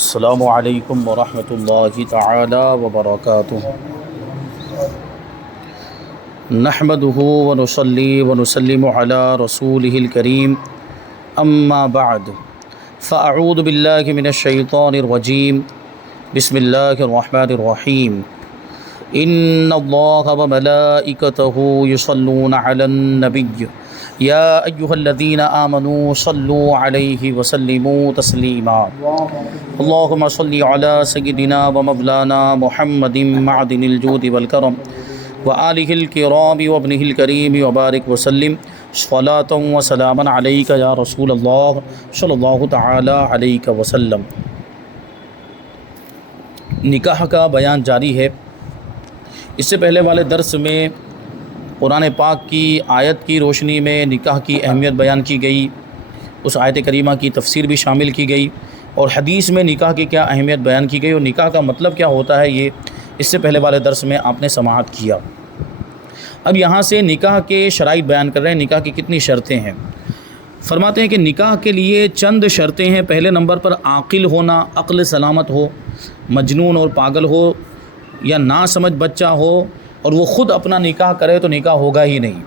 السلام علیکم ورحمۃ اللہ تعالی وبرکاتہ۔ نحمدہ ونصلی ونسلم علی رسولہ الکریم، اما بعد فاعوذ باللہ من الشیطان الرجیم، بسم اللہ الرحمن الرحیم۔ ان اللہ وملائکتہ یصلون علی النبی یا ایہا الذین آمنوا صلوا علیہ وسلموا تسلیما۔ اللہم صلی علی سیدنا ومولانا محمد معدن الجود والکرم وآلہ الکرام وابنہ الکریم وبارک وسلم صلاۃ وسلاما علیک یا رسول اللہ صلی اللہ تعالی علیہ وسلم۔ نکاح کا بیان جاری ہے۔ اس سے پہلے والے درس میں قرآن پاک کی آیت کی روشنی میں نکاح کی اہمیت بیان کی گئی، اس آیت کریمہ کی تفسیر بھی شامل کی گئی، اور حدیث میں نکاح کی کیا اہمیت بیان کی گئی اور نکاح کا مطلب کیا ہوتا ہے، یہ اس سے پہلے والے درس میں آپ نے سماعت کیا۔ اب یہاں سے نکاح کے شرائط بیان کر رہے ہیں، نکاح کی کتنی شرطیں ہیں۔ فرماتے ہیں کہ نکاح کے لیے چند شرطیں ہیں۔ پہلے نمبر پر عاقل ہونا، عقل سلامت ہو، مجنون اور پاگل ہو یا ناسمجھ بچہ ہو، اور وہ خود اپنا نکاح کرے تو نکاح ہوگا ہی نہیں،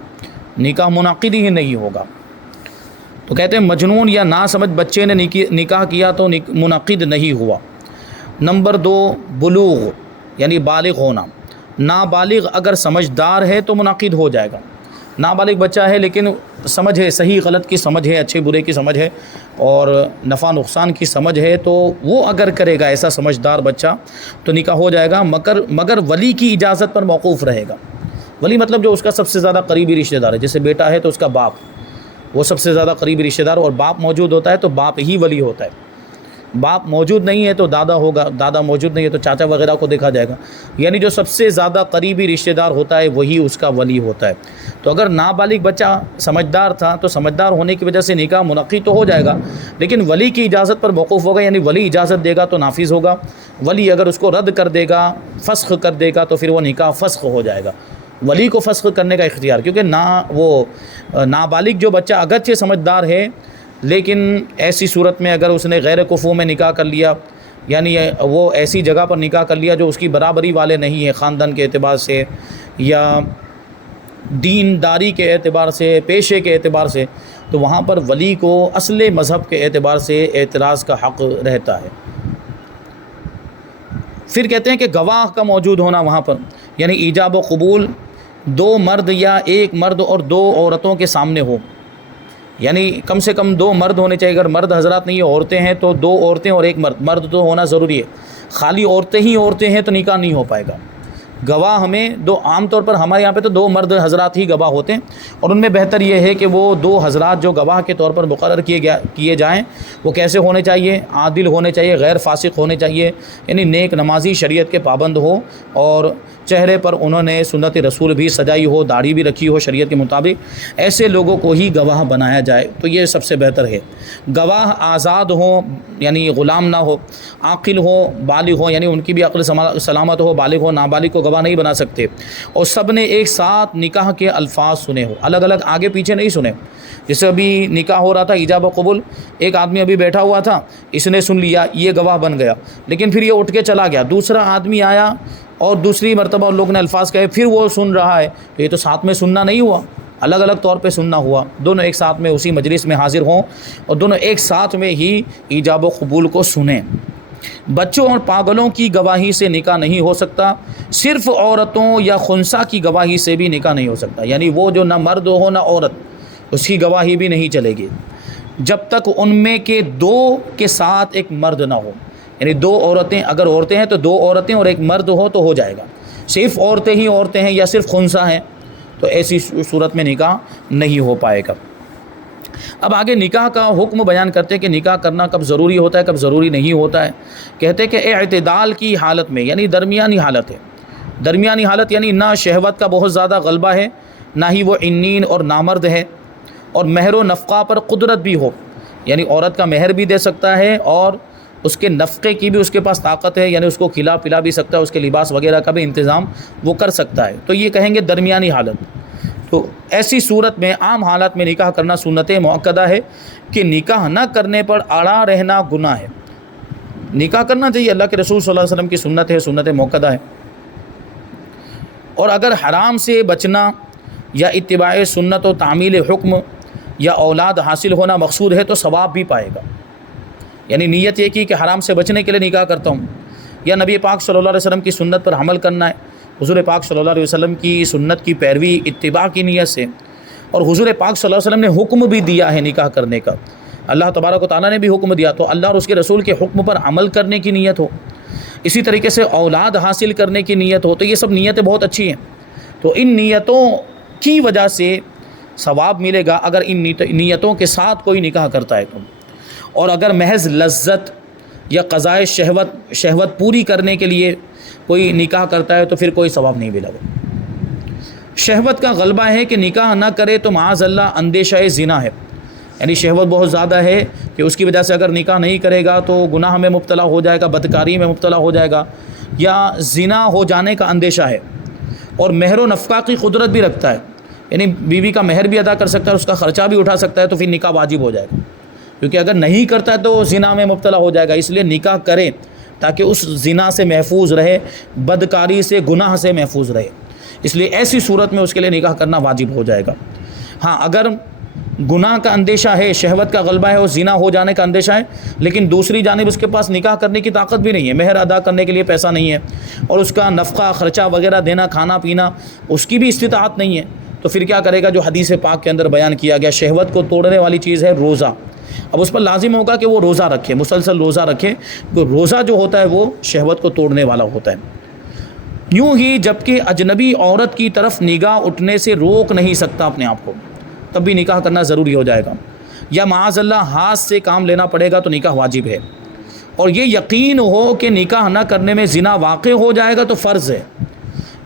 نکاح منعقد ہی نہیں ہوگا۔ تو کہتے ہیں مجنون یا ناسمجھ بچے نے نکاح کیا تو منعقد نہیں ہوا۔ نمبر 2 بلوغ یعنی بالغ ہونا۔ نابالغ اگر سمجھدار ہے تو منعقد ہو جائے گا۔ نابالغ بچہ ہے لیکن سمجھ ہے، صحیح غلط کی سمجھ ہے، اچھے برے کی سمجھ ہے اور نفع نقصان کی سمجھ ہے، تو وہ اگر کرے گا ایسا سمجھدار بچہ تو نکاح ہو جائے گا، مگر ولی کی اجازت پر موقوف رہے گا۔ ولی مطلب جو اس کا سب سے زیادہ قریبی رشتہ دار ہے، جیسے بیٹا ہے تو اس کا باپ، وہ سب سے زیادہ قریبی رشتہ دار، اور باپ موجود ہوتا ہے تو باپ ہی ولی ہوتا ہے۔ باپ موجود نہیں ہے تو دادا ہوگا، دادا موجود نہیں ہے تو چاچا وغیرہ کو دیکھا جائے گا، یعنی جو سب سے زیادہ قریبی رشتہ دار ہوتا ہے وہی اس کا ولی ہوتا ہے۔ تو اگر نابالغ بچہ سمجھدار تھا تو سمجھدار ہونے کی وجہ سے نکاح منعقد تو ہو جائے گا، لیکن ولی کی اجازت پر موقوف ہوگا، یعنی ولی اجازت دے گا تو نافذ ہوگا۔ ولی اگر اس کو رد کر دے گا، فسخ کر دے گا، تو پھر وہ نکاح فسخ ہو جائے گا۔ ولی کو فسخ کرنے کا اختیار، کیونکہ نابالغ جو بچہ اگرچہ سمجھدار ہے لیکن ایسی صورت میں اگر اس نے غیر کفو میں نکاح کر لیا، یعنی وہ ایسی جگہ پر نکاح کر لیا جو اس کی برابری والے نہیں ہیں خاندان کے اعتبار سے یا دینداری کے اعتبار سے، پیشے کے اعتبار سے، تو وہاں پر ولی کو اصل مذہب کے اعتبار سے اعتراض کا حق رہتا ہے۔ پھر کہتے ہیں کہ گواہ کا موجود ہونا وہاں پر، یعنی ایجاب و قبول 2 مرد یا 1 مرد اور 2 عورتوں کے سامنے ہو، یعنی کم سے کم 2 مرد ہونے چاہیے۔ اگر مرد حضرات نہیں، عورتیں ہیں تو 2 عورتیں اور 1 مرد، مرد تو ہونا ضروری ہے۔ خالی عورتیں ہیں تو نکاح نہیں ہو پائے گا۔ گواہ ہمیں عام طور پر ہمارے یہاں پہ تو 2 مرد حضرات ہی گواہ ہوتے ہیں، اور ان میں بہتر یہ ہے کہ وہ 2 حضرات جو گواہ کے طور پر مقرر کیے جائیں وہ کیسے ہونے چاہیے؟ عادل ہونے چاہیے، غیر فاسق ہونے چاہیے، یعنی نیک نمازی، شریعت کے پابند ہو، اور چہرے پر انہوں نے سنت رسول بھی سجائی ہو، داڑھی بھی رکھی ہو شریعت کے مطابق، ایسے لوگوں کو ہی گواہ بنایا جائے تو یہ سب سے بہتر ہے۔ گواہ آزاد ہوں، یعنی غلام نہ ہو، عاقل ہو، بالغ ہو، یعنی ان کی بھی عقل سلامت ہو، بالغ ہو، نابالغ کو گواہ نہیں بنا سکتے، اور سب نے ایک ساتھ نکاح کے الفاظ سنے ہو، الگ الگ آگے پیچھے نہیں سنے۔ جیسے ابھی نکاح ہو رہا تھا ایجاب و قبول، ایک آدمی ابھی بیٹھا ہوا تھا، اس نے سن لیا، یہ گواہ بن گیا، لیکن پھر یہ اٹھ کے چلا گیا، دوسرا آدمی آیا اور دوسری مرتبہ ان لوگ نے الفاظ کہے، پھر وہ سن رہا ہے، تو یہ تو ساتھ میں سننا نہیں ہوا، الگ الگ طور پہ سننا ہوا۔ دونوں ایک ساتھ میں اسی مجلس میں حاضر ہوں اور دونوں ایک ساتھ میں ہی ایجاب و قبول کو سنیں۔ بچوں اور پاگلوں کی گواہی سے نکاح نہیں ہو سکتا، صرف عورتوں یا خنثی کی گواہی سے بھی نکاح نہیں ہو سکتا، یعنی وہ جو نہ مرد ہو نہ عورت، اس کی گواہی بھی نہیں چلے گی جب تک ان میں کے 2 کے ساتھ ایک مرد نہ ہو، یعنی 2 عورتیں، اگر عورتیں ہیں تو 2 عورتیں اور 1 مرد ہو تو ہو جائے گا۔ صرف عورتیں ہیں یا صرف خنثی ہیں تو ایسی صورت میں نکاح نہیں ہو پائے گا۔ اب آگے نکاح کا حکم بیان کرتے ہیں کہ نکاح کرنا کب ضروری ہوتا ہے، کب ضروری نہیں ہوتا ہے۔ کہتے ہیں کہ اعتدال کی حالت میں، یعنی درمیانی حالت ہے۔ درمیانی حالت یعنی نہ شہوت کا بہت زیادہ غلبہ ہے، نہ ہی وہ عنین اور نامرد ہے، اور مہر و نفقہ پر قدرت بھی ہو، یعنی عورت کا مہر بھی دے سکتا ہے اور اس کے نفقے کی بھی اس کے پاس طاقت ہے، یعنی اس کو کھلا پلا بھی سکتا ہے، اس کے لباس وغیرہ کا بھی انتظام وہ کر سکتا ہے، تو یہ کہیں گے درمیانی حالت۔ تو ایسی صورت میں عام حالات میں نکاح کرنا سنت مؤکدہ ہے کہ نکاح نہ کرنے پر اڑا رہنا گناہ ہے۔ نکاح کرنا چاہیے، اللہ کے رسول صلی اللہ علیہ وسلم کی سنت ہے، سنت موقدہ ہے۔ اور اگر حرام سے بچنا یا اتباع سنت و تعمیل حکم یا اولاد حاصل ہونا مقصود ہے تو ثواب بھی پائے گا۔ یعنی نیت یہ کی کہ حرام سے بچنے کے لیے نکاح کرتا ہوں، یا نبی پاک صلی اللہ علیہ وسلم کی سنت پر عمل کرنا ہے، حضور پاک صلی اللہ علیہ وسلم کی سنت کی پیروی اتباع کی نیت سے، اور حضور پاک صلی اللہ علیہ وسلم نے حکم بھی دیا ہے نکاح کرنے کا، اللہ تبارک و تعالیٰ نے بھی حکم دیا، تو اللہ اور اس کے رسول کے حکم پر عمل کرنے کی نیت ہو، اسی طریقے سے اولاد حاصل کرنے کی نیت ہو، تو یہ سب نیتیں بہت اچھی ہیں۔ تو ان نیتوں کی وجہ سے ثواب ملے گا اگر ان نیتوں کے ساتھ کوئی نکاح کرتا ہے تو، اور اگر محض لذت یا قضائے شہوت پوری کرنے کے لیے کوئی نکاح کرتا ہے تو پھر کوئی ثواب نہیں ملے گا۔ شہوت کا غلبہ ہے کہ نکاح نہ کرے تو معاذ اللہ اندیشہ زنا ہے، یعنی شہوت بہت زیادہ ہے کہ اس کی وجہ سے اگر نکاح نہیں کرے گا تو گناہ میں مبتلا ہو جائے گا، بدکاری میں مبتلا ہو جائے گا، یا زنا ہو جانے کا اندیشہ ہے، اور مہر و نفقہ کی قدرت بھی رکھتا ہے، یعنی بیوی کا مہر بھی ادا کر سکتا ہے، اس کا خرچہ بھی اٹھا سکتا ہے، تو پھر نکاح واجب ہو جائے گا، کیونکہ اگر نہیں کرتا ہے تو زنا میں مبتلا ہو جائے گا، اس لیے نکاح کرے تاکہ اس زنا سے محفوظ رہے، بدکاری سے، گناہ سے محفوظ رہے، اس لیے ایسی صورت میں اس کے لیے نکاح کرنا واجب ہو جائے گا۔ ہاں اگر گناہ کا اندیشہ ہے، شہوت کا غلبہ ہے اور زنا ہو جانے کا اندیشہ ہے، لیکن دوسری جانب اس کے پاس نکاح کرنے کی طاقت بھی نہیں ہے، مہر ادا کرنے کے لیے پیسہ نہیں ہے، اور اس کا نفقہ خرچہ وغیرہ دینا، کھانا پینا اس کی بھی استطاعت نہیں ہے، تو پھر کیا کرے گا؟ جو حدیث پاک کے اندر بیان کیا گیا، شہوت کو توڑنے والی چیز ہے روزہ، اب اس پر لازم ہوگا کہ وہ روزہ رکھے، مسلسل روزہ رکھے، تو روزہ جو ہوتا ہے وہ شہوت کو توڑنے والا ہوتا ہے۔ یوں ہی جبکہ اجنبی عورت کی طرف نگاہ اٹھنے سے روک نہیں سکتا اپنے آپ کو، تب بھی نکاح کرنا ضروری ہو جائے گا، یا معاذ اللہ ہاتھ سے کام لینا پڑے گا تو نکاح واجب ہے، اور یہ یقین ہو کہ نکاح نہ کرنے میں زنا واقع ہو جائے گا تو فرض ہے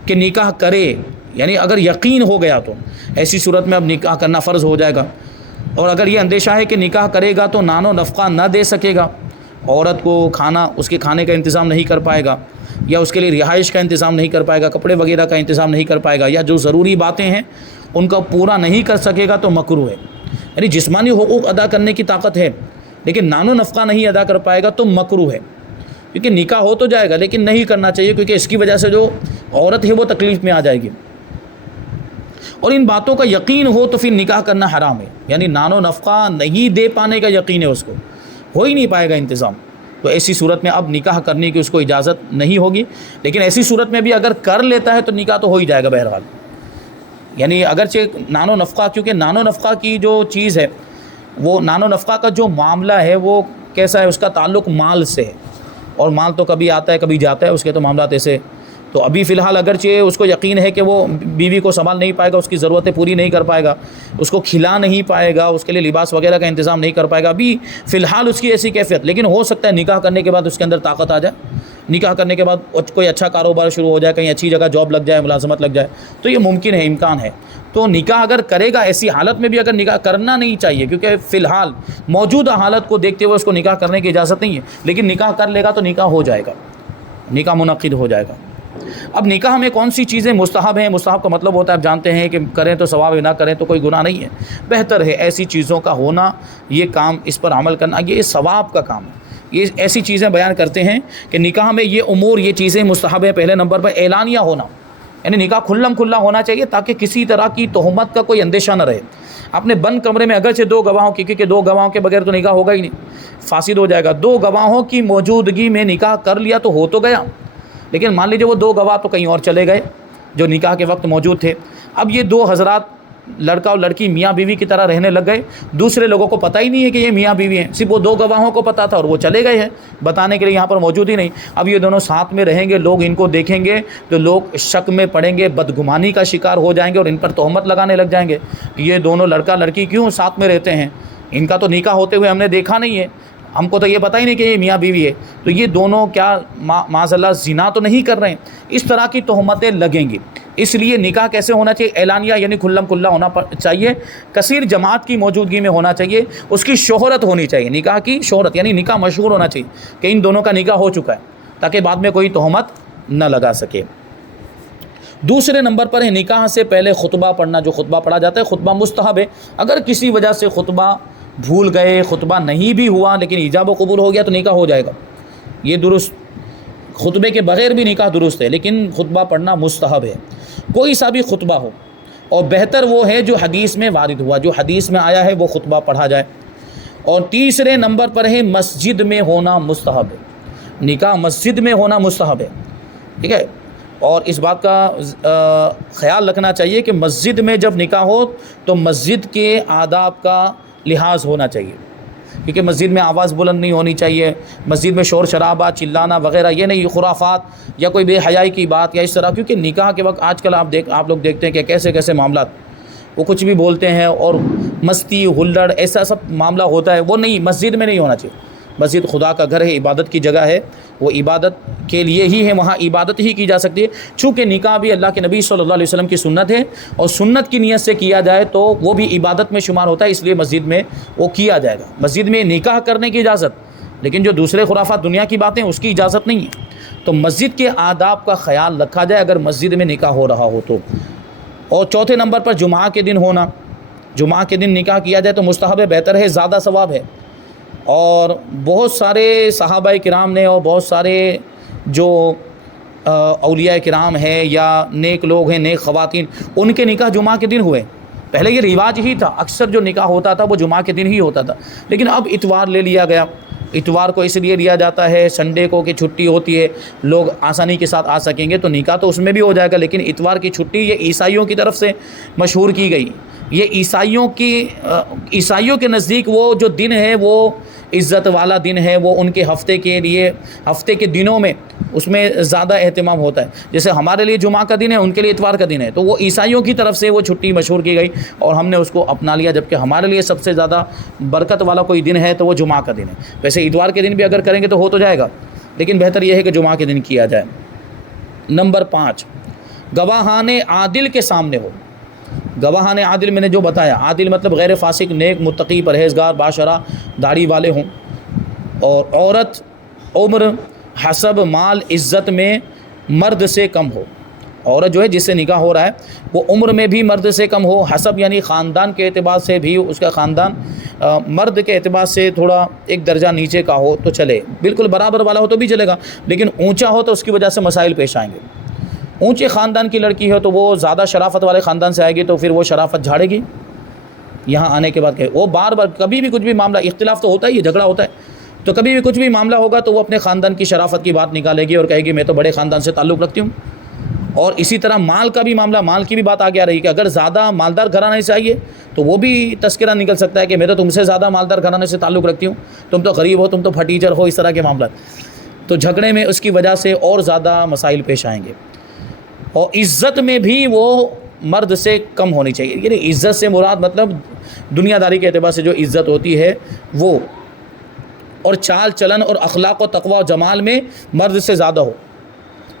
کہ نکاح کرے، یعنی اگر یقین ہو گیا تو ایسی صورت میں اب نکاح کرنا فرض ہو جائے گا، اور اگر یہ اندیشہ ہے کہ نکاح کرے گا تو نان و نفقہ نہ دے سکے گا، عورت کو کھانا، اس کے کھانے کا انتظام نہیں کر پائے گا، یا اس کے لیے رہائش کا انتظام نہیں کر پائے گا، کپڑے وغیرہ کا انتظام نہیں کر پائے گا، یا جو ضروری باتیں ہیں ان کا پورا نہیں کر سکے گا تو مکروہ ہے، یعنی جسمانی حقوق ادا کرنے کی طاقت ہے لیکن نان و نفقہ نہیں ادا کر پائے گا تو مکروہ ہے، کیونکہ نکاح ہو تو جائے گا لیکن نہیں کرنا چاہیے، کیونکہ اس کی وجہ سے جو عورت ہے وہ تکلیف میں آ جائے گی، اور ان باتوں کا یقین ہو تو پھر نکاح کرنا حرام ہے، یعنی نان و نفقہ نہیں دے پانے کا یقین ہے، اس کو ہو ہی نہیں پائے گا انتظام، تو ایسی صورت میں اب نکاح کرنے کی اس کو اجازت نہیں ہوگی، لیکن ایسی صورت میں بھی اگر کر لیتا ہے تو نکاح تو ہو ہی جائے گا بہرحال، یعنی اگرچہ نان و نفقہ، کیونکہ نان و نفقہ کی جو چیز ہے وہ نان و نفقہ کا جو معاملہ ہے وہ کیسا ہے، اس کا تعلق مال سے ہے، اور مال تو کبھی آتا ہے کبھی جاتا ہے، اس کے تو معاملات ایسے، تو ابھی فی الحال اگرچہ اس کو یقین ہے کہ وہ بیوی کو سنبھال نہیں پائے گا، اس کی ضرورتیں پوری نہیں کر پائے گا، اس کو کھلا نہیں پائے گا، اس کے لیے لباس وغیرہ کا انتظام نہیں کر پائے گا، ابھی فی الحال اس کی ایسی کیفیت، لیکن ہو سکتا ہے نکاح کرنے کے بعد اس کے اندر طاقت آ جائے، نکاح کرنے کے بعد کوئی اچھا کاروبار شروع ہو جائے، کہیں اچھی جگہ جاب لگ جائے، ملازمت لگ جائے، تو یہ ممکن ہے، امکان ہے، تو نکاح اگر کرے گا، ایسی حالت میں بھی اگر نکاح کرنا نہیں چاہیے، کیونکہ فی الحال موجودہ حالت کو دیکھتے ہوئے اس کو نکاح کرنے کی اجازت نہیں ہے، لیکن نکاح کر لے گا تو نکاح ہو جائے گا، نکاح منعقد ہو جائے گا۔ اب نکاح میں کون سی چیزیں مستحب ہیں؟ مستحب کا مطلب ہوتا ہے، آپ جانتے ہیں کہ کریں تو ثواب ہے، نہ کریں تو کوئی گناہ نہیں ہے، بہتر ہے ایسی چیزوں کا ہونا، یہ کام، اس پر عمل کرنا، یہ ثواب کا کام ہے، یہ ایسی چیزیں بیان کرتے ہیں کہ نکاح میں یہ امور، یہ چیزیں مستحب ہیں۔ پہلے نمبر پر اعلانیہ ہونا، یعنی نکاح کھلم کھلا ہونا چاہیے تاکہ کسی طرح کی تہمت کا کوئی اندیشہ نہ رہے، اپنے بند کمرے میں اگرچہ دو گواہوں کی، کیونکہ دو گواہوں کے بغیر تو نکاح ہوگا ہی نہیں، فاسد ہو جائے گا، دو گواہوں کی موجودگی میں نکاح کر لیا تو ہو تو گیا، لیکن مان لیجیے وہ دو گواہ تو کہیں اور چلے گئے جو نکاح کے وقت موجود تھے، اب یہ دو حضرات لڑکا اور لڑکی میاں بیوی کی طرح رہنے لگ گئے، دوسرے لوگوں کو پتہ ہی نہیں ہے کہ یہ میاں بیوی ہیں، صرف وہ دو گواہوں کو پتہ تھا اور وہ چلے گئے ہیں، بتانے کے لیے یہاں پر موجود ہی نہیں، اب یہ دونوں ساتھ میں رہیں گے، لوگ ان کو دیکھیں گے تو لوگ شک میں پڑیں گے، بدگمانی کا شکار ہو جائیں گے اور ان پر تہمت لگانے لگ جائیں گے کہ یہ دونوں لڑکا لڑکی کیوں ساتھ میں رہتے ہیں، ان کا تو نکاح ہوتے ہوئے ہم نے دیکھا نہیں ہے، ہم کو تو یہ پتہ ہی نہیں کہ یہ میاں بیوی ہے، تو یہ دونوں کیا معاذ اللہ زنا تو نہیں کر رہے ہیں، اس طرح کی تہمتیں لگیں گی۔ اس لیے نکاح کیسے ہونا چاہیے؟ اعلانیہ، یعنی کھلم کھلا ہونا چاہیے، کثیر جماعت کی موجودگی میں ہونا چاہیے، اس کی شہرت ہونی چاہیے، نکاح کی شہرت، یعنی نکاح مشہور ہونا چاہیے کہ ان دونوں کا نکاح ہو چکا ہے، تاکہ بعد میں کوئی تہمت نہ لگا سکے۔ دوسرے نمبر پر ہے نکاح سے پہلے خطبہ پڑھنا، جو خطبہ پڑھا جاتا ہے خطبہ مستحب ہے، اگر کسی وجہ سے خطبہ بھول گئے، خطبہ نہیں بھی ہوا لیکن ایجاب و قبول ہو گیا تو نکاح ہو جائے گا، یہ درست، خطبے کے بغیر بھی نکاح درست ہے، لیکن خطبہ پڑھنا مستحب ہے، کوئی سا بھی خطبہ ہو، اور بہتر وہ ہے جو حدیث میں وارد ہوا، جو حدیث میں آیا ہے وہ خطبہ پڑھا جائے۔ اور تیسرے نمبر پر ہے مسجد میں ہونا مستحب ہے، نکاح مسجد میں ہونا مستحب ہے، ٹھیک ہے۔ اور اس بات کا خیال رکھنا چاہیے کہ مسجد میں جب نکاح ہو تو مسجد کے آداب کا لحاظ ہونا چاہیے، کیونکہ مسجد میں آواز بلند نہیں ہونی چاہیے، مسجد میں شور شرابہ، چلانا وغیرہ یہ نہیں، خرافات یا کوئی بے حیائی کی بات یا اس طرح، کیونکہ نکاح کے وقت آج کل آپ لوگ دیکھتے ہیں کہ کیسے کیسے معاملات، وہ کچھ بھی بولتے ہیں اور مستی ہلڑ ایسا سب معاملہ ہوتا ہے، وہ نہیں، مسجد میں نہیں ہونا چاہیے۔ مسجد خدا کا گھر ہے، عبادت کی جگہ ہے، وہ عبادت کے لیے ہی ہے، وہاں عبادت ہی کی جا سکتی ہے۔ چونکہ نکاح بھی اللہ کے نبی صلی اللہ علیہ وسلم کی سنت ہے، اور سنت کی نیت سے کیا جائے تو وہ بھی عبادت میں شمار ہوتا ہے، اس لیے مسجد میں وہ کیا جائے گا۔ مسجد میں نکاح کرنے کی اجازت، لیکن جو دوسرے خرافات دنیا کی باتیں اس کی اجازت نہیں ہے۔ تو مسجد کے آداب کا خیال رکھا جائے اگر مسجد میں نکاح ہو رہا ہو تو۔ اور چوتھے نمبر پر جمعہ کے دن ہونا، جمعہ کے دن نکاح کیا جائے تو مستحب ہے، بہتر ہے، زیادہ ثواب ہے۔ اور بہت سارے صحابہ کرام نے اور بہت سارے جو اولیاء کرام ہیں یا نیک لوگ ہیں، نیک خواتین، ان کے نکاح جمعہ کے دن ہوئے۔ پہلے یہ رواج ہی تھا، اکثر جو نکاح ہوتا تھا وہ جمعہ کے دن ہی ہوتا تھا، لیکن اب اتوار لے لیا گیا۔ اتوار کو اس لیے لیا جاتا ہے سنڈے کو کہ چھٹی ہوتی ہے، لوگ آسانی کے ساتھ آ سکیں گے، تو نکاح تو اس میں بھی ہو جائے گا، لیکن اتوار کی چھٹی یہ عیسائیوں کی طرف سے مشہور کی گئی۔ یہ عیسائیوں کے نزدیک وہ جو دن ہے وہ عزت والا دن ہے، وہ ان کے ہفتے کے لیے، ہفتے کے دنوں میں اس میں زیادہ اہتمام ہوتا ہے۔ جیسے ہمارے لیے جمعہ کا دن ہے، ان کے لیے اتوار کا دن ہے، تو وہ عیسائیوں کی طرف سے وہ چھٹی مشہور کی گئی اور ہم نے اس کو اپنا لیا، جبکہ ہمارے لیے سب سے زیادہ برکت والا کوئی دن ہے تو وہ جمعہ کا دن ہے۔ ویسے اتوار کے دن بھی اگر کریں گے تو ہو تو جائے گا، لیکن بہتر یہ ہے کہ جمعہ کے دن کیا جائے۔ نمبر 5، گواہان عادل کے سامنے ہو۔ گواہان عادل میں نے جو بتایا، عادل مطلب غیر فاسق، نیک، متقی، پرہیزگار، باشرع، داڑھی والے ہوں۔ اور عورت عمر، حسب، مال، عزت میں مرد سے کم ہو۔ عورت جو ہے جس سے نکاح ہو رہا ہے وہ عمر میں بھی مرد سے کم ہو، حسب یعنی خاندان کے اعتبار سے بھی اس کا خاندان مرد کے اعتبار سے تھوڑا ایک درجہ نیچے کا ہو تو چلے، بالکل برابر والا ہو تو بھی چلے گا، لیکن اونچا ہو تو اس کی وجہ سے مسائل پیش آئیں گے۔ اونچے خاندان کی لڑکی ہے تو وہ زیادہ شرافت والے خاندان سے آئے گی تو پھر وہ شرافت جھاڑے گی یہاں آنے کے بعد کہ وہ بار بار کبھی بھی کچھ بھی معاملہ، اختلاف تو ہوتا ہی ہے، جھگڑا ہوتا ہے، تو کبھی بھی کچھ بھی معاملہ ہوگا تو وہ اپنے خاندان کی شرافت کی بات نکالے گی اور کہے گی میں تو بڑے خاندان سے تعلق رکھتی ہوں۔ اور اسی طرح مال کا بھی معاملہ، مال کی بھی بات آگے آ رہی ہے کہ اگر زیادہ مالدار گھرانے سے آئیے تو وہ بھی تذکرہ نکل سکتا ہے کہ میں تو تم سے زیادہ مالدار گھرانے سے تعلق رکھتی ہوں، تم تو غریب ہو، تم تو پھٹیچر ہو، اس طرح کے معاملات، تو جھگڑے میں اس کی وجہ سے اور زیادہ مسائل پیش آئیں گے۔ اور عزت میں بھی وہ مرد سے کم ہونی چاہیے، یعنی عزت سے مراد مطلب دنیا داری کے اعتبار سے جو عزت ہوتی ہے وہ، اور چال چلن اور اخلاق و تقوی و جمال میں مرد سے زیادہ ہو،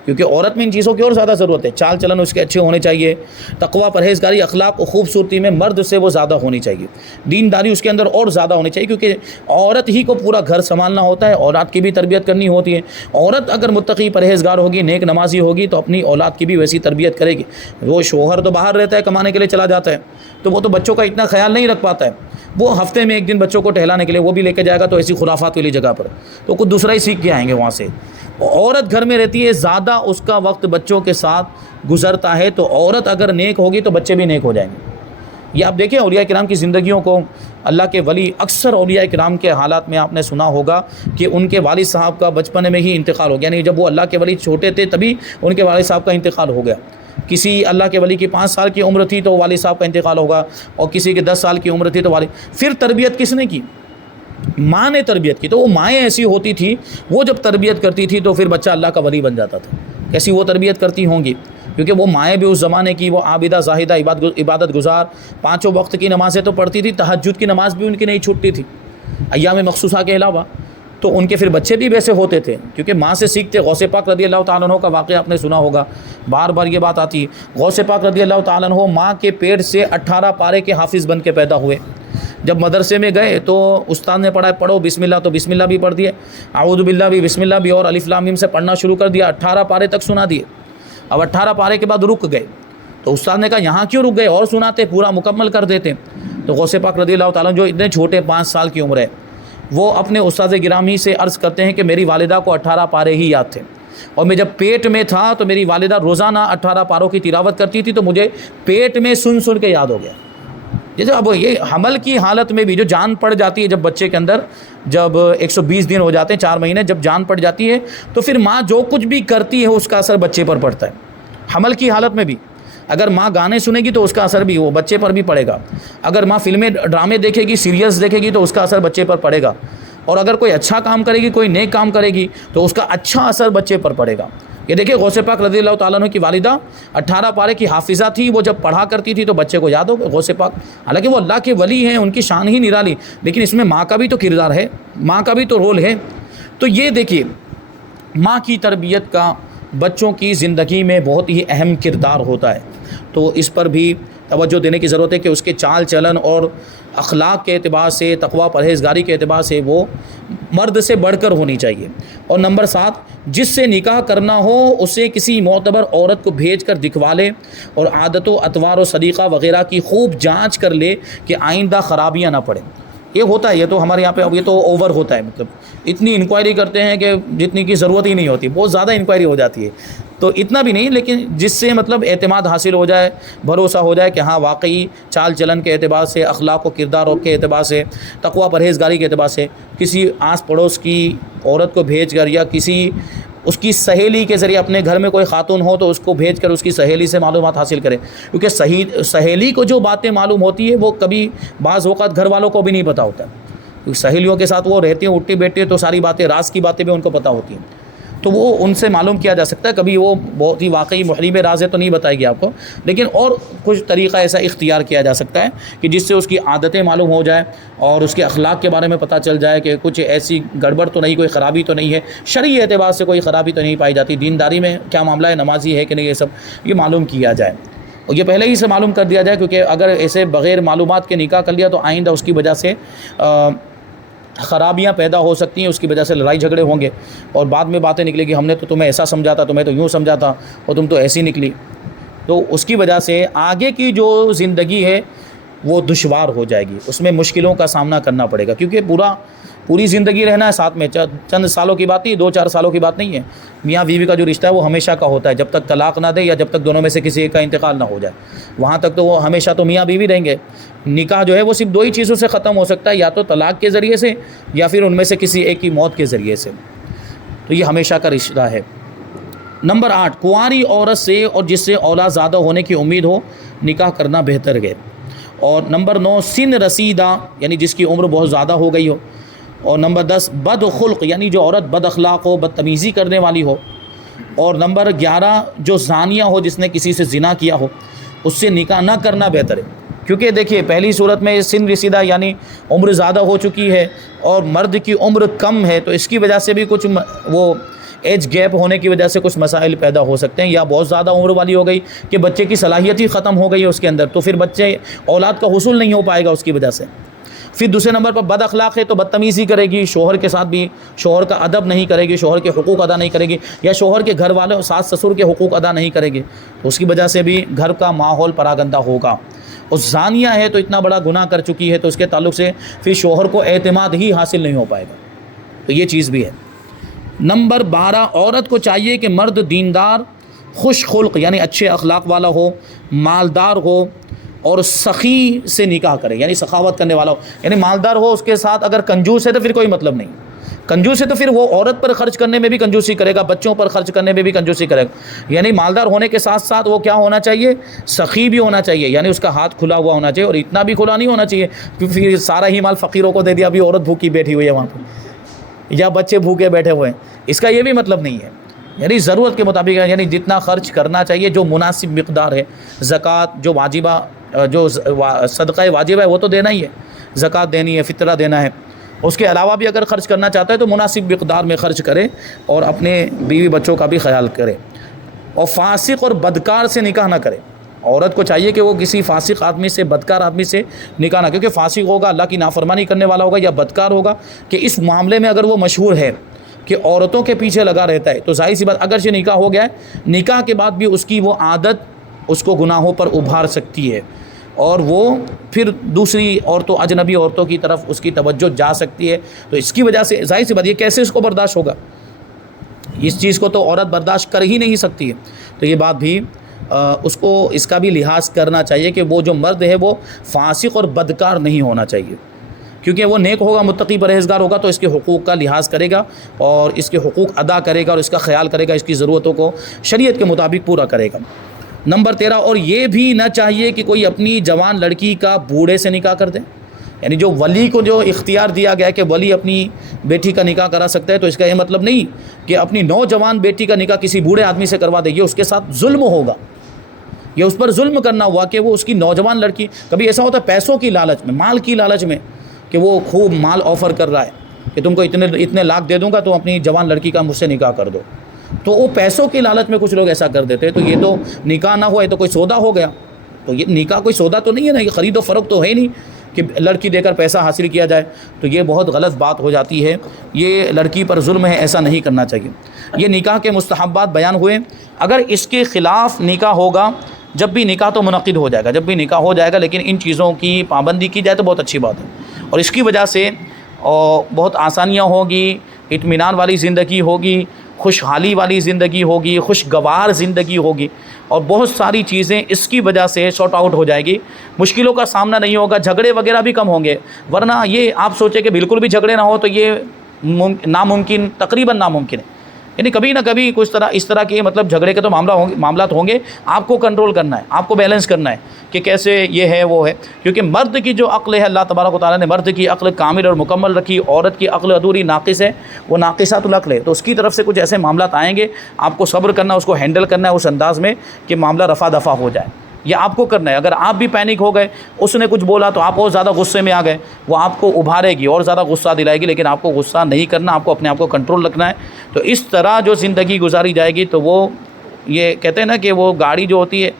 کیونکہ عورت میں ان چیزوں کی اور زیادہ ضرورت ہے، چال چلن اس کے اچھے ہونے چاہیے، تقوی، پرہیزگاری، اخلاق و خوبصورتی میں مرد سے وہ زیادہ ہونی چاہیے، دینداری اس کے اندر اور زیادہ ہونی چاہیے، کیونکہ عورت ہی کو پورا گھر سنبھالنا ہوتا ہے، اولاد کی بھی تربیت کرنی ہوتی ہے۔ عورت اگر متقی، پرہیزگار ہوگی، نیک نمازی ہوگی تو اپنی اولاد کی بھی ویسی تربیت کرے گی۔ وہ شوہر تو باہر رہتا ہے، کمانے کے لیے چلا جاتا ہے، تو وہ تو بچوں کا اتنا خیال نہیں رکھ پاتا ہے، وہ ہفتے میں ایک دن بچوں کو ٹہلانے کے لیے وہ بھی لے کے جائے گا تو ایسی خرافات والی جگہ پر تو کچھ دوسرا ہی سیکھ کے آئیں گے وہاں سے۔ عورت گھر میں رہتی ہے، زیادہ اس کا وقت بچوں کے ساتھ گزرتا ہے، تو عورت اگر نیک ہوگی تو بچے بھی نیک ہو جائیں گے۔ یہ آپ دیکھیں اولیاء کرام کی زندگیوں کو، اللہ کے ولی، اکثر اولیاء کرام کے حالات میں آپ نے سنا ہوگا کہ ان کے والد صاحب کا بچپن میں ہی انتقال ہو گیا، یعنی جب وہ اللہ کے ولی چھوٹے تھے تبھی ان کے والد صاحب کا انتقال ہو گیا۔ کسی اللہ کے ولی کی 5 سال کی عمر تھی تو والد صاحب کا انتقال ہوگا، اور کسی کی 10 سال کی عمر تھی تو پھر تربیت کس نے کی؟ ماں نے تربیت کی۔ تو وہ مائیں ایسی ہوتی تھی، وہ جب تربیت کرتی تھی تو پھر بچہ اللہ کا ولی بن جاتا تھا۔ کیسی وہ تربیت کرتی ہوں گی، کیونکہ وہ مائیں بھی اس زمانے کی، وہ عابدہ زاہدہ عبادت گزار، 5 وقت کی نمازیں تو پڑھتی تھی، تہجد کی نماز بھی ان کی نہیں چھوٹتی تھی ایام مخصوصہ کے علاوہ، تو ان کے پھر بچے بھی ویسے ہوتے تھے کیونکہ ماں سے سیکھتے۔ غوث پاک رضی اللہ تعالیٰ عنہ کا واقعہ آپ نے سنا ہوگا، بار بار یہ بات آتی ہے۔ غوث پاک رضی اللہ تعالیٰ عنہ ماں کے پیٹ سے 18 پارے کے حافظ بن کے پیدا ہوئے۔ جب مدرسے میں گئے تو استاد نے پڑھا پڑھو بسم اللہ، تو بسم اللہ بھی پڑھ دیے، اعوذ باللہ بھی بسم اللہ بھی، اور الف لام میم سے پڑھنا شروع کر دیا، 18 پارے تک سنا دیے۔ اب 18 پارے کے بعد رک گئے، تو استاد نے کہا یہاں کیوں رک گئے، اور سناتے، پورا مکمل کر دیتے۔ تو غوث پاک رضی اللہ تعالیٰ جو اتنے چھوٹے 5 سال کی عمر ہے، وہ اپنے استاذ گرامی سے عرض کرتے ہیں کہ میری والدہ کو 18 پارے ہی یاد تھے، اور میں جب پیٹ میں تھا تو میری والدہ روزانہ 18 پاروں کی تلاوت کرتی تھی، تو مجھے پیٹ میں سن سن کے یاد ہو گیا۔ جیسے اب یہ حمل کی حالت میں بھی جو جان پڑ جاتی ہے جب بچے کے اندر، جب 120 دن ہو جاتے ہیں، 4 مہینے، جب جان پڑ جاتی ہے تو پھر ماں جو کچھ بھی کرتی ہے اس کا اثر بچے پر پڑتا ہے۔ حمل کی حالت میں بھی اگر ماں گانے سنے گی تو اس کا اثر بھی وہ بچے پر بھی پڑے گا، اگر ماں فلمیں ڈرامے دیکھے گی، سیریلز دیکھے گی تو اس کا اثر بچے پر پڑے گا، اور اگر کوئی اچھا کام کرے گی، کوئی نیک کام کرے گی تو اس کا اچھا اثر بچے پر پڑے گا۔ یہ دیکھیں غوث پاک رضی اللہ تعالیٰ عنہ کی والدہ 18 پارے کی حافظہ تھی، وہ جب پڑھا کرتی تھی تو بچے کو یاد ہو گئے۔ غوث پاک حالانکہ وہ اللہ کے ولی ہیں، ان کی شان ہی نرالی، لیکن اس میں ماں کا بھی تو کردار ہے، ماں کا بھی تو رول ہے۔ تو یہ دیکھیے ماں کی تربیت کا بچوں کی زندگی میں بہت ہی اہم کردار ہوتا ہے، تو اس پر بھی توجہ دینے کی ضرورت ہے کہ اس کے چال چلن اور اخلاق کے اعتبار سے، تقوی پرہیزگاری کے اعتبار سے وہ مرد سے بڑھ کر ہونی چاہیے۔ اور نمبر 7، جس سے نکاح کرنا ہو اسے کسی معتبر عورت کو بھیج کر دکھوا لے، اور عادت و اطوار و سلیقہ وغیرہ کی خوب جانچ کر لے کہ آئندہ خرابیاں نہ پڑیں۔ یہ ہوتا ہے، یہ تو ہمارے یہاں پہ اب یہ تو اوور ہوتا ہے، مطلب اتنی انکوائری کرتے ہیں کہ جتنی کی ضرورت ہی نہیں ہوتی، بہت زیادہ انکوائری ہو جاتی ہے، تو اتنا بھی نہیں، لیکن جس سے مطلب اعتماد حاصل ہو جائے، بھروسہ ہو جائے کہ ہاں واقعی چال چلن کے اعتبار سے، اخلاق و کردار کے اعتبار سے، تقوی پرہیزگاری کے اعتبار سے کسی آس پڑوس کی عورت کو بھیج کر یا کسی اس کی سہیلی کے ذریعے، اپنے گھر میں کوئی خاتون ہو تو اس کو بھیج کر اس کی سہیلی سے معلومات حاصل کرے، کیونکہ سہیلی کو جو باتیں معلوم ہوتی ہے وہ کبھی بعض اوقات گھر والوں کو بھی نہیں پتہ ہوتا، کیونکہ سہیلیوں کے ساتھ وہ رہتی ہیں، اٹھتی بیٹھتی ہے، تو ساری باتیں، راز کی باتیں بھی ان کو پتہ ہوتی ہیں، تو وہ ان سے معلوم کیا جا سکتا ہے۔ کبھی وہ بہت ہی واقعی محرم راز ہے تو نہیں بتائے گی آپ کو، لیکن اور کچھ طریقہ ایسا اختیار کیا جا سکتا ہے کہ جس سے اس کی عادتیں معلوم ہو جائے اور اس کے اخلاق کے بارے میں پتہ چل جائے کہ کچھ ایسی گڑبڑ تو نہیں، کوئی خرابی تو نہیں ہے، شرعی اعتبار سے کوئی خرابی تو نہیں پائی جاتی، دینداری میں کیا معاملہ ہے، نمازی ہے کہ نہیں، یہ سب یہ معلوم کیا جائے، اور یہ پہلے ہی سے معلوم کر دیا جائے، کیونکہ اگر ایسے بغیر معلومات کے نکاح کر لیا تو آئندہ اس کی وجہ سے خرابیاں پیدا ہو سکتی ہیں، اس کی وجہ سے لڑائی جھگڑے ہوں گے، اور بعد میں باتیں نکلے گی ہم نے تو تمہیں ایسا سمجھا تھا، تمہیں تو یوں سمجھا تھا اور تم تو ایسی نکلی، تو اس کی وجہ سے آگے کی جو زندگی ہے وہ دشوار ہو جائے گی، اس میں مشکلوں کا سامنا کرنا پڑے گا، کیونکہ پوری زندگی رہنا ہے ساتھ میں، چند سالوں کی بات نہیں، 2-4 سالوں کی بات نہیں ہے۔ میاں بیوی کا جو رشتہ ہے وہ ہمیشہ کا ہوتا ہے، جب تک طلاق نہ دے یا جب تک دونوں میں سے کسی ایک کا انتقال نہ ہو جائے، وہاں تک تو وہ ہمیشہ تو میاں بیوی رہیں گے۔ نکاح جو ہے وہ صرف 2 ہی چیزوں سے ختم ہو سکتا ہے، یا تو طلاق کے ذریعے سے یا پھر ان میں سے کسی ایک کی موت کے ذریعے سے، تو یہ ہمیشہ کا رشتہ ہے۔ نمبر 8، کنواری عورت سے اور جس سے اولاد زیادہ ہونے کی امید ہو نکاح کرنا بہتر ہے۔ اور نمبر 9، سن رسیدہ یعنی جس کی عمر بہت زیادہ ہو گئی ہو۔ اور نمبر 10، بد خلق یعنی جو عورت بد اخلاق ہو، بدتمیزی کرنے والی ہو۔ اور نمبر 11، جو زانیہ ہو، جس نے کسی سے زنا کیا ہو، اس سے نکاح نہ کرنا بہتر ہے، کیونکہ دیکھیے پہلی صورت میں سن رسیدہ یعنی عمر زیادہ ہو چکی ہے اور مرد کی عمر کم ہے، تو اس کی وجہ سے بھی کچھ وہ ایج گیپ ہونے کی وجہ سے کچھ مسائل پیدا ہو سکتے ہیں، یا بہت زیادہ عمر والی ہو گئی کہ بچے کی صلاحیت ہی ختم ہو گئی ہے اس کے اندر، تو پھر بچے اولاد کا حصول نہیں ہو پائے گا اس کی وجہ سے۔ پھر دوسرے نمبر پر بد اخلاق ہے تو بدتمیزی کرے گی، شوہر کے ساتھ بھی شوہر کا ادب نہیں کرے گی، شوہر کے حقوق ادا نہیں کرے گی، یا شوہر کے گھر والوں ساس سسر کے حقوق ادا نہیں کرے گی، تو اس کی وجہ سے بھی گھر کا ماحول پراگندہ ہوگا۔ اور زانیہ ہے تو اتنا بڑا گناہ کر چکی ہے تو اس کے تعلق سے پھر شوہر کو اعتماد ہی حاصل نہیں ہو پائے گا، تو یہ چیز بھی ہے۔ نمبر 12، عورت کو چاہیے کہ مرد دیندار، خوش خلق یعنی اچھے اخلاق والا ہو، مالدار ہو اور سخی سے نکاح کرے، یعنی سخاوت کرنے والا ہو، یعنی مالدار ہو، اس کے ساتھ اگر کنجوس ہے تو پھر کوئی مطلب نہیں، کنجوس ہے تو پھر وہ عورت پر خرچ کرنے میں بھی کنجوسی کرے گا، بچوں پر خرچ کرنے میں بھی کنجوسی کرے گا، یعنی مالدار ہونے کے ساتھ ساتھ وہ کیا ہونا چاہیے، سخی بھی ہونا چاہیے، یعنی اس کا ہاتھ کھلا ہوا ہونا چاہیے، اور اتنا بھی کھلا نہیں ہونا چاہیے کہ پھر سارا ہی مال فقیروں کو دے دیا، ابھی عورت بھوکی بیٹھی ہوئی ہے وہاں پہ یا بچے بھوکے بیٹھے ہوئے ہیں، اس کا یہ بھی مطلب نہیں ہے، یعنی ضرورت کے مطابق یعنی جتنا خرچ کرنا چاہیے جو مناسب مقدار ہے، زکوٰۃ جو واجبہ جو صدقہ واجب ہے وہ تو دینا ہی ہے، زکوٰۃ دینی ہے، فطرہ دینا ہے، اس کے علاوہ بھی اگر خرچ کرنا چاہتا ہے تو مناسب مقدار میں خرچ کرے اور اپنے بیوی بچوں کا بھی خیال کرے، اور فاسق اور بدکار سے نکاح نہ کرے، عورت کو چاہیے کہ وہ کسی فاسق آدمی سے، بدکار آدمی سے نکاح نہ، کیونکہ فاسق ہوگا اللہ کی نافرمانی کرنے والا ہوگا، یا بدکار ہوگا کہ اس معاملے میں اگر وہ مشہور ہے کہ عورتوں کے پیچھے لگا رہتا ہے، تو ظاہر سی بات اگرچہ نکاح ہو گیا ہے، نکاح کے بعد بھی اس کی وہ عادت اس کو گناہوں پر ابھار سکتی ہے، اور وہ پھر دوسری عورتوں اجنبی عورتوں کی طرف اس کی توجہ جا سکتی ہے. تو اس کی وجہ سے ظاہر سی بات یہ کیسے اس کو برداشت ہوگا؟ اس چیز کو تو عورت برداشت کر ہی نہیں سکتی ہے. تو یہ بات بھی اس کو اس کا بھی لحاظ کرنا چاہیے کہ وہ جو مرد ہے وہ فاسق اور بدکار نہیں ہونا چاہیے، کیونکہ وہ نیک ہوگا، متقی پرہیزگار ہوگا تو اس کے حقوق کا لحاظ کرے گا اور اس کے حقوق ادا کرے گا اور اس کا خیال کرے گا، اس کی ضرورتوں کو شریعت کے مطابق پورا کرے گا. نمبر 13، اور یہ بھی نہ چاہیے کہ کوئی اپنی جوان لڑکی کا بوڑھے سے نکاح کر دے. یعنی جو ولی کو جو اختیار دیا گیا کہ ولی اپنی بیٹی کا نکاح کرا سکتا ہے، تو اس کا یہ مطلب نہیں کہ اپنی نوجوان بیٹی کا نکاح کسی بوڑھے آدمی سے کروا دے. یہ اس کے ساتھ ظلم ہوگا، یہ اس پر ظلم کرنا ہوا کہ وہ اس کی نوجوان لڑکی. کبھی ایسا ہوتا ہے پیسوں کی لالچ میں، مال کی لالچ میں، کہ وہ خوب مال آفر کر رہا ہے کہ تم کو اتنے لاکھ دے دوں گا تو اپنی جوان لڑکی کا مجھ سے نکاح کر دو. تو وہ پیسوں کی لالچ میں کچھ لوگ ایسا کر دیتے. تو یہ تو نکاح نہ ہوا، یہ تو کوئی سودا ہو گیا. تو یہ نکاح کوئی سودا تو نہیں ہے نا، یہ خرید و فروخت تو ہے نہیں کہ لڑکی دے کر پیسہ حاصل کیا جائے. تو یہ بہت غلط بات ہو جاتی ہے، یہ لڑکی پر ظلم ہے، ایسا نہیں کرنا چاہیے. یہ نکاح کے مستحبات بیان ہوئے. اگر اس کے خلاف نکاح ہوگا، جب بھی نکاح تو منعقد ہو جائے گا، جب بھی نکاح ہو جائے گا، لیکن ان چیزوں کی پابندی کی جائے تو بہت اچھی بات ہے. اور اس کی وجہ سے بہت آسانیاں ہوگی، اطمینان والی زندگی ہوگی، خوشحالی والی زندگی ہوگی، خوشگوار زندگی ہوگی، اور بہت ساری چیزیں اس کی وجہ سے شارٹ آؤٹ ہو جائے گی. مشکلوں کا سامنا نہیں ہوگا، جھگڑے وغیرہ بھی کم ہوں گے. ورنہ یہ آپ سوچیں کہ بالکل بھی جھگڑے نہ ہو تو یہ ناممکن، تقریباً ناممکن ہے. یعنی کبھی نہ کبھی کچھ اس طرح کے مطلب جھگڑے کے تو معاملات ہوں گے. آپ کو کنٹرول کرنا ہے، آپ کو بیلنس کرنا ہے کہ کیسے یہ ہے وہ ہے. کیونکہ مرد کی جو عقل ہے، اللہ تبارک و تعالیٰ نے مرد کی عقل کامل اور مکمل رکھی، عورت کی عقل ادھوری ناقص ہے، وہ ناقصات العقل ہے. تو اس کی طرف سے کچھ ایسے معاملات آئیں گے، آپ کو صبر کرنا، اس کو ہینڈل کرنا ہے اس انداز میں کہ معاملہ رفع دفع ہو جائے. یہ آپ کو کرنا ہے. اگر آپ بھی پینک ہو گئے، اس نے کچھ بولا تو آپ اور زیادہ غصے میں آ گئے، وہ آپ کو ابھارے گی اور زیادہ غصہ دلائے گی. لیکن آپ کو غصہ نہیں کرنا، آپ کو اپنے آپ کو کنٹرول رکھنا ہے. تو اس طرح جو زندگی گزاری جائے گی تو وہ یہ کہتے ہیں نا کہ وہ گاڑی جو ہوتی ہے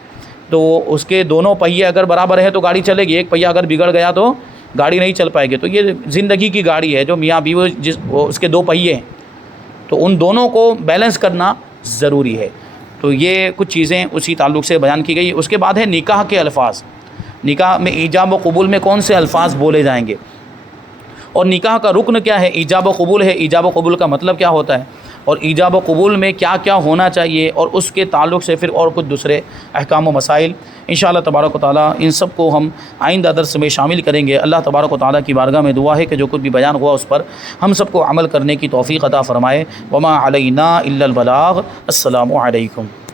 تو اس کے دونوں پہیے اگر برابر ہیں تو گاڑی چلے گی، ایک پہیہ اگر بگڑ گیا تو گاڑی نہیں چل پائے گی. تو یہ زندگی کی گاڑی ہے جو میاں بیوی اس کے دو پہیے ہیں، تو ان دونوں کو بیلنس کرنا ضروری ہے. تو یہ کچھ چیزیں اسی تعلق سے بیان کی گئی. اس کے بعد ہے نکاح کے الفاظ. نکاح میں ایجاب و قبول میں کون سے الفاظ بولے جائیں گے، اور نکاح کا رکن کیا ہے. ایجاب و قبول ہے، ایجاب و قبول کا مطلب کیا ہوتا ہے، اور ایجاب و قبول میں کیا کیا ہونا چاہیے، اور اس کے تعلق سے پھر اور کچھ دوسرے احکام و مسائل انشاءاللہ تبارک و تعالیٰ ان سب کو ہم آئندہ درس میں شامل کریں گے. اللہ تبارک و تعالیٰ کی بارگاہ میں دعا ہے کہ جو کچھ بھی بیان ہوا اس پر ہم سب کو عمل کرنے کی توفیق عطا فرمائے. وما علینا الا البلاغ. السلام علیکم.